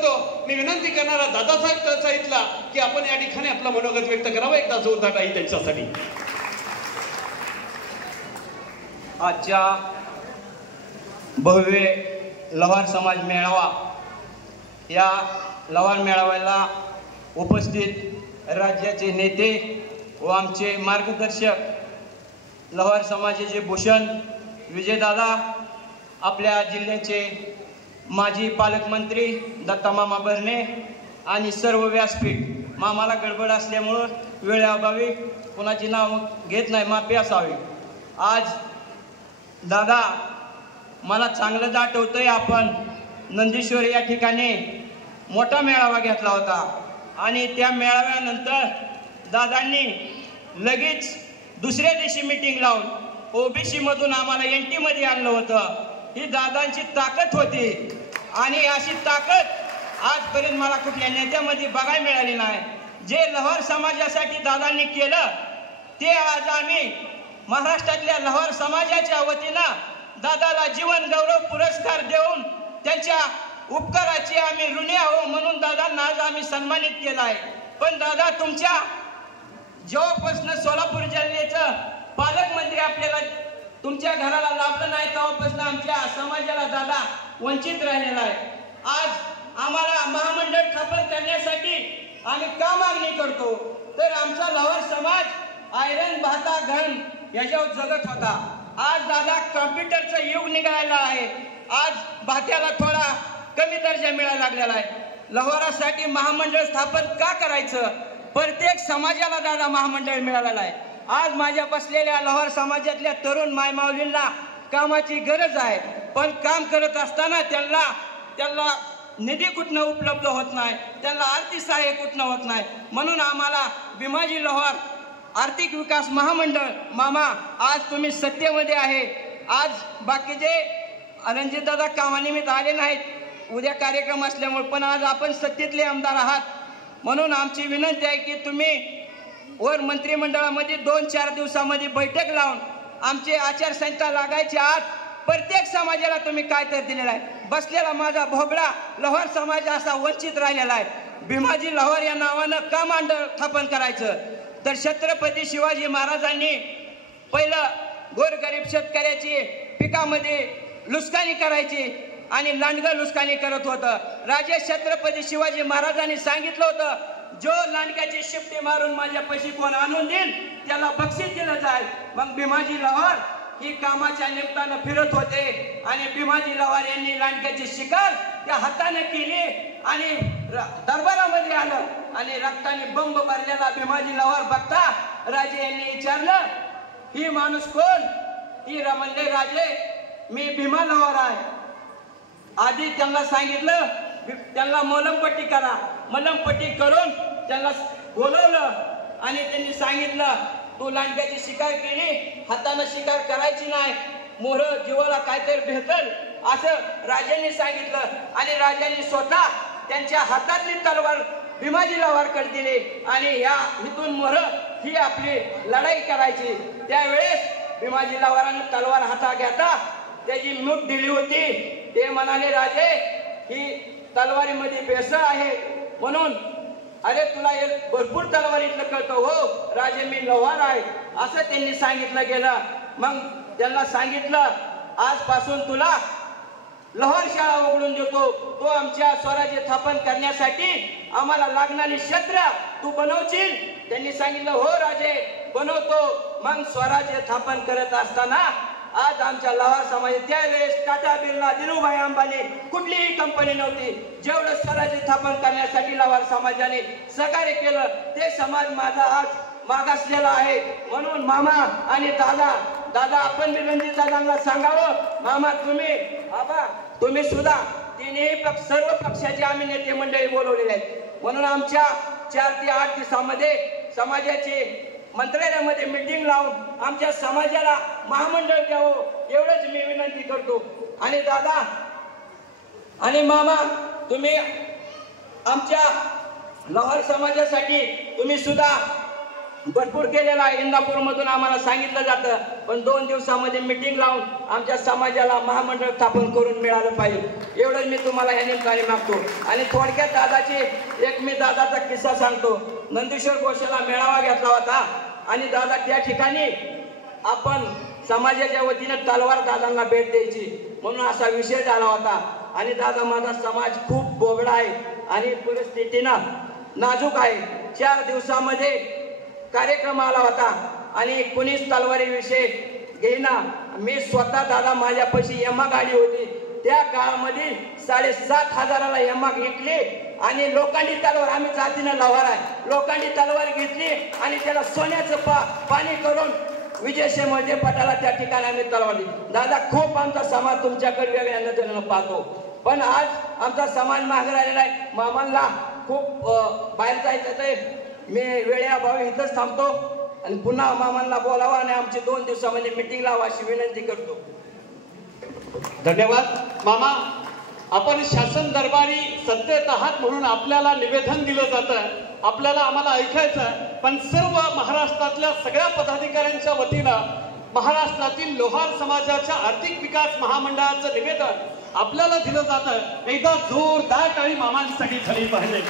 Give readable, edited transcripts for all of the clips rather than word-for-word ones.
करतो. मी विनंती करणारा दादासाहेब कळसा इथला की आपण या ठिकाणी आपलं मनोगत व्यक्त करावं. एकदा जोरदार टाळी त्यांच्यासाठी. आजच्या भव्य लोहार समाज मेळावा, या लोहार मेळाव्याला उपस्थित राज्याचे नेते व आमचे मार्गदर्शक लोहार समाजाचे भूषण विजयदादा, आपल्या जिल्ह्याचे माजी पालकमंत्री दत्तामामा भरणे आणि सर्व व्यासपीठ. मामाला गडबड असल्यामुळं वेळेअभावी कोणाची नाव घेत नाही, माफी असावी. आज दादा, मला चांगलंच आठवतंय, आपण नंदीश्वर या ठिकाणी मोठा मेळावा घेतला होता आणि त्या मेळाव्यानंतर दादांनी लगेच दुसऱ्या दिवशी मीटिंग लावून ओबीसी मधून आम्हाला एनटी मध्ये आणलं होतं. ही दादांची ताकद होती आणि अशी ताकद आजपर्यंत मला कुठल्या नेत्यामध्ये बघायला मिळाली नाही. जे लोहार समाजासाठी दादांनी केलं ते आज आम्ही महाराष्ट्रातल्या लोहार समाजाच्या वतीनं दादाला जीवन गौरव पुरस्कार देऊन त्यांच्या उपकाराची आम्ही ऋणी आहो म्हणून दादांना आज आम्ही सन्मानित केलं आहे. पण दादा, तुमच्या जेव्हापासून सोलापूर जिल्ह्याचं पालकमंत्री आपल्याला तुमच्या घराला लाभलं नाही तेव्हापासून आमच्या समाजाला दादा वंचित राहिलेला आहे. आज आम्हाला महामंडळ स्थापन करण्यासाठी आम्ही का मागणी करतो तर आमचा लोहार समाज आयरन, भाता, घन याच्यावर जगत होता. आज दादा कॉम्प्युटरचं युग निघालेलं आहे. आज भात्याला थोडा कमी दर्जा मिळायला लागलेला आहे. लोहारासाठी महामंडळ स्थापन का करायचं? प्रत्येक समाजाला दादा महामंडळ मिळालेलं आहे. आज माझ्या बसलेल्या लोहार समाजातल्या तरुण मायमाऊलींना कामाची गरज आहे, पण काम करत असताना त्यांना निधी कुठनं उपलब्ध होत नाही, त्यांना आर्थिक सहाय्य कुठनं होत नाही. म्हणून आम्हाला भीमाजी लोहार आर्थिक विकास महामंडळ, मामा आज तुम्ही सत्तेमध्ये आहे. आज बाकीचे रणजितदादा कामानिमित्त आले नाहीत, उद्या कार्यक्रम असल्यामुळे, पण आज आपण सत्तेतले आमदार आहात म्हणून आमची विनंती आहे की तुम्ही वर मंत्रिमंडळामध्ये 2-4 दिवसामध्ये बैठक लावून आमची आचारसंहिता लागायच्या आत प्रत्येक समाजाला तुम्ही काय तर दिलेला आहे. बसलेला माझा भोगळा लोहार समाज असा वंचित राहिलेला आहे. भीमाजी लोहार या नावानं का मंडळ स्थापन करायचं तर छत्रपती शिवाजी महाराजांनी पहिलं गोरगरीब शेतकऱ्याची पिकामध्ये लुस्कानी करायची आणि लांडगं लुस्कानी करत होतं. राजे छत्रपती शिवाजी महाराजांनी सांगितलं होतं, जो लांडग्याची शिफ्टी मारून माझ्या पैशी कोण आणून देईल त्याला बक्षीस दिलं जाईल. मग भीमाजी लोहार ही कामाच्या निमित्तानं फिरत होते आणि भीमाजी लोहार यांनी लांडग्याची शिकार त्या हाताने केली आणि दरबारामध्ये आलं आणि रक्ताने बंब भरलेला भीमाजी लोहार बघता राजे यांनी विचारलं, ही माणूस कोण? ती म्हणले, राजे मी भीमा लोहार आहे. आधी त्यांना सांगितलं, त्यांना मलमपट्टी करा. मलमपट्टी करून त्यांना बोलवलं आणि त्यांनी सांगितलं, तू लांडग्याची शिकार केली, हाताने शिकार करायची नाही, मोर जीवाला काहीतरी भेटल असं राजांनी सांगितलं आणि राजांनी स्वतः त्यांच्या हातातली तलवार भीमाजी लोहारकडे दिली आणि ह्या इथून मोर ही आपली लढाई करायची. त्यावेळेस भीमाजी लोहारानं तलवार हातात घेता त्याची मूठ दिली होती. ते म्हणाले, राजे ही तलवारीमध्ये भेसळ आहे म्हणून. अरे तुला भरपूर तलवारीतलं कळतं? हो राजे, मी लोहार आहे असं त्यांनी सांगितलं गेलं. मग त्यांना सांगितलं, आजपासून तुला लोहार शाळा उघडून देतो, तो आमच्या स्वराज्य स्थापन करण्यासाठी आम्हाला लागणारी शस्त्र तू बनवशील? त्यांनी सांगितलं, हो राजे बनवतो. मग स्वराज्य स्थापन करत असताना आज आमच्या लोहार समाज, त्यावेळेस टाटा, बिर्ला, धीरूभाई अंबानी कुठलीही कंपनी नव्हती. जेवढं स्वराज्य स्थापन करण्यासाठी लोहार समाजाने सहकार्य केलं ते समाज माझा आज मागासलेला आहे. म्हणून मामा आणि दादा आपण रणजित दादांना सांगावं, मामा तुम्ही सुद्धा तिन्ही सर्व पक्षाचे आम्ही नेते मंडळी बोलवलेले आहेत. म्हणून आमच्या 4 ते 8 दिवसामध्ये समाजाचे मंत्रालयामध्ये मीटिंग लावून आमच्या समाजाला महामंडळ द्यावं एवढंच मी विनंती करतो. आणि दादा आणि मामा, तुम्ही आमच्या लोहार समाजासाठी तुम्ही सुद्धा भरपूर केलेला आहे. इंदापूरमधून आम्हाला सांगितलं जातं, पण 2 दिवसामध्ये मिटिंग लावून आमच्या समाजाला महामंडळ स्थापन करून मिळालं पाहिजे. एवढंच मी तुम्हाला या निमित्ताने मागतो. आणि थोडक्यात मी दादाचा किस्सा सांगतो. नंदीश्वर गोशाला मेळावा घेतला होता आणि दादा त्या ठिकाणी आपण समाजाच्या वतीनं तलवार दादांना भेट द्यायची म्हणून असा विषय झाला होता. आणि दादा, माझा समाज खूप बोबडा आहे आणि परिस्थितीनं नाजूक आहे. 4 दिवसामध्ये कार्यक्रम आला होता आणि कुणीच तलवारीविषयी घेईना. मी स्वतः दादा, माझ्यापाशी यमा गाडी होती त्या काळामध्ये 7,500ला यमा घेतली आणि लोखंडी तलवार, आम्ही जातीनं लवार आहे, लोखंडी तलवार घेतली आणि त्याला सोन्याचं पाणी करून विजय पटाला त्या ठिकाणी आम्ही तलवार. दादा, खूप आमचा समाज तुमच्याकडे वेगळ्या नजरेनं पाहतो, पण आज आमचा समाज मागे राहिलेला आहे. मामांना खूप बाहेर जायचं आहे. मी वेळेअभावी इथंच थांबतो आणि पुन्हा मामांना बोलावा आणि आमची 2 दिवसामध्ये मिटिंग लावा अशी विनंती करतो. धन्यवाद मामा. आपण शासन दरबारी सत्तेत आहात म्हणून आपल्याला निवेदन दिलं जातं, आम्हाला ऐकायचं, पण सर्व महाराष्ट्रातल्या सगळ्या पदाधिकाऱ्यांच्या वतीनं महाराष्ट्रातील लोहार समाजाच्या आर्थिक विकास महामंडळाचं निवेदन आपल्याला दिलं जातं. एकदा जोरदार टाळी मामांसाठी झाली पाहिजे.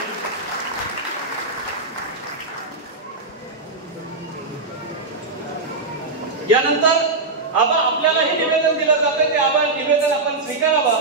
यानंतर आपल्याला हे निवेदन दिलं जातं की निवेदन आपण स्वीकारावं.